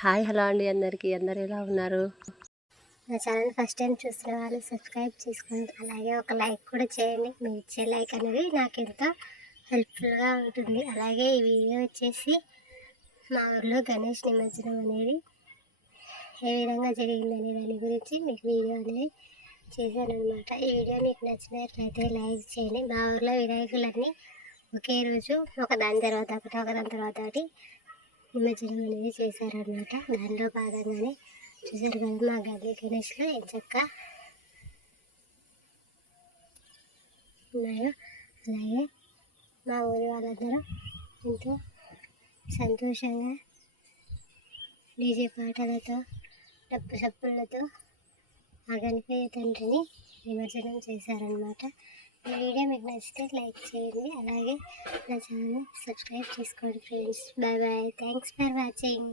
Hi hello అండి అందరికీ. అందరు ఎలా ఉన్నారు? నా ఛానల్ ఫస్ట్ టైం చూస్తున్న వాళ్ళు సబ్స్క్రైబ్ చేసుకోండి. అలాగే ఒక లైక్ కూడా చేయండి. మీరు ఇచ్చే లైక్ అనేది నాకు ఎంతో హెల్ప్ఫుల్గా ఉంటుంది. అలాగే ఈ వీడియో వచ్చేసి మా ఊర్లో గణేష్ నిమజ్జనం అనేది ఏ విధంగా జరిగిందనే దాని గురించి మీకు వీడియో అనేది చేశానమాట. ఈ వీడియో మీకు నచ్చినట్లయితే లైక్ చేయండి. మా ఊర్లో వినాయకులన్నీ ఒకే రోజు ఒకదాని తర్వాత ఒకటి నిమజ్జనం అనేది చేశారనమాట. దానిలో భాగంగానే చూసారు కదా మా గల్లీ గణేష్లో ఎంచక్కా ఉన్నాయో. అలాగే మా ఊరి వాళ్ళందరూ ఎంతో సంతోషంగా డీజే పాటలతో డప్పు సప్పులతో ఆ గణపయ్య తండ్రిని నిమజ్జనం చేశారనమాట. ఈ వీడియో మీకు నచ్చితే లైక్ చేయండి. అలాగే నా ఛానల్ సబ్స్క్రైబ్ చేసుకోండి friends. Bye bye. Thanks for watching.